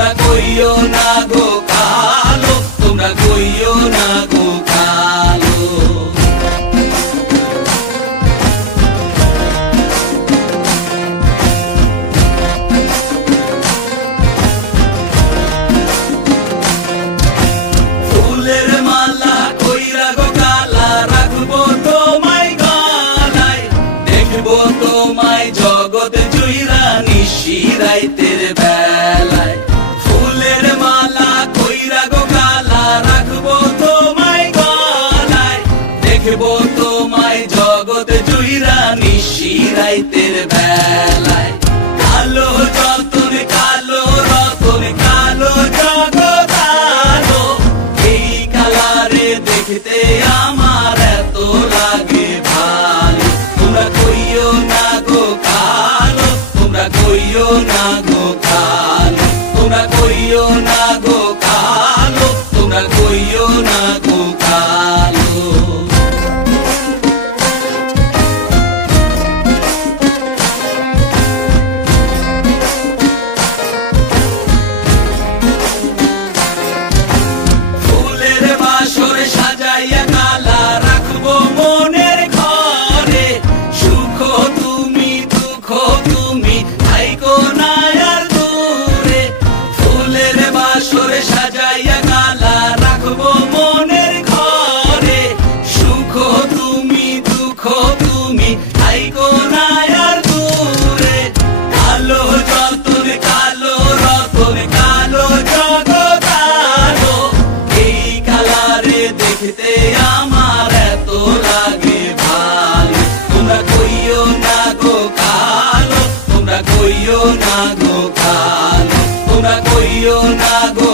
তোমরা কইও না গো কালো, তোমরা কইও না গো কালো। ফুলের মালা কইরা গো কালা, রাখবো তোমায় গলায়, দেখবো তোমায় জগৎ জুইরা নিশি রাইতের বেলায়। ফুলের মালা কইরা গো কালা, রাখবো তোমায় গলায়, দেখবো তোমায় জগৎ জুইরা নিশি রাইতের বেলায়। কালো যতন কালো রতন কালো জগৎ আলো, এই কালারে দেখতে আমার এত লাগে ভালো। তোমরা কইও না গো কালো, তোমরা কইও না গো কালো, তোমরা কইও না গো কালো, তোমরা কইও না গো কালো। ফুলের বাসর সাজাইয়া কালা, রাখবো মনের ঘরে, সুখ তুমি দুঃখ তুমি থাইকো না আর দূরে। ফুলের বাসর সাজাইয়া কালা, রাখবো মনের ঘরে, সুখ তুমি দুঃখ তুমি থাইকো না আর দূরে। কালো যতন কালো রতন কালো জগৎ আলো, এই কালারে দেখতে আমার এত লাগে ভালো। তোমরা কইও না গো কালো, তোমরা কইও না গো কালো, তোমরা কইও না গো